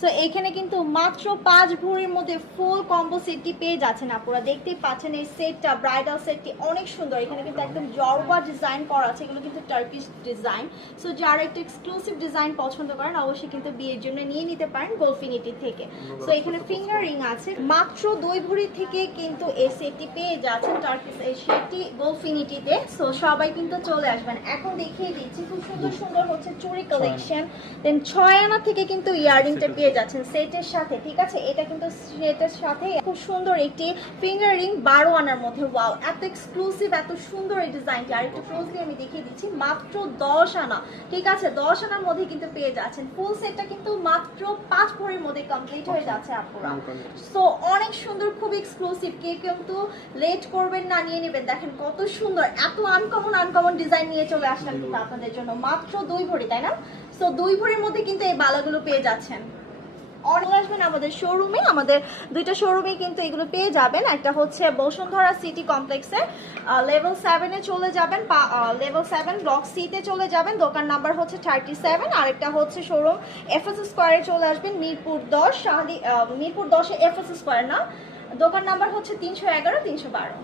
So এখানে কিন্তু মাত্র 5 ভরির মধ্যে ফুল কম্বো সেটটি পেয়ে যাচ্ছেন আপনারা। দেখতেই পাচ্ছেন এই সেটটা, ব্রাইডাল সেটটি অনেক সুন্দর। এখানে কিন্তু একদম জরবা ডিজাইন করা আছে, এগুলো কিন্তু টার্কিশ ডিজাইন। সো যারা একটু এক্সক্লুসিভ ডিজাইন পছন্দ করেন অবশ্যই কিন্তু বিয়ের জন্য নিয়ে নিতে পারেন গোলফিনিটি থেকে। সো এখানে ফিঙ্গার রিং আছে, মাত্র 2 ভরি থেকে কিন্তু এই সেটটি পেয়ে যাচ্ছেন টার্কিশ এই সেটটি গোলফিনিটিতে। সো সবাই কিন্তু চলে আসবেন। এখন দেখিয়ে দিচ্ছি খুব সুন্দর সুন্দর হচ্ছে চুড়ি কালেকশন। দেন 6 আনা থেকে কিন্তু ইয়াররিংটা পেয়ে যাচ্ছেন সেটের সাথে, ঠিক আছে? এটা কিন্তু সেটের সাথে খুব সুন্দর একটি ফিঙ্গার রিং 12 আনার মধ্যে। ওয়াও, এত এক্সক্লুসিভ, এত সুন্দর এই ডিজাইনটি। আর একটু ক্লোজলি আমি দেখিয়ে দিচ্ছি, মাত্র 10 আনা, ঠিক আছে? 10 আনার মধ্যে কিন্তু পেয়ে যাচ্ছেন। ফুল সেটটা কিন্তু মাত্র 5 ভরির মধ্যে কমপ্লিট হয়ে যাচ্ছে আপুরা। সো অনেক সুন্দর, খুব এক্সক্লুসিভ। কে কিন্তু লেট করবেন না, নিয়ে নেবেন। দেখেন কত সুন্দর, এত আনকমন ডিজাইন নিয়ে চলে আসলাম কিন্তু আপনাদের জন্য। মাত্র 2 ভরি, তাই না? সো 2 ভরির মধ্যে কিন্তু এই বালাগুলো পেয়ে যাচ্ছেন। অনেক আসবেন আমাদের শোরুমে, আমাদের দুইটা শোরুমে কিন্তু এগুলো পেয়ে যাবেন। একটা হচ্ছে বসুন্ধরা সিটি কমপ্লেক্সে লেভেল 7-এ চলে যাবেন, লেভেল 7 ব্লক সিতে চলে যাবেন, দোকান নাম্বার হচ্ছে 37। আরেকটা হচ্ছে শোরুম এফএস স্কোয়ারে চলে আসবেন, মিরপুর 10 মিরপুর 10-এ এফএস স্কোয়ার না, দোকান নাম্বার হচ্ছে 311 312।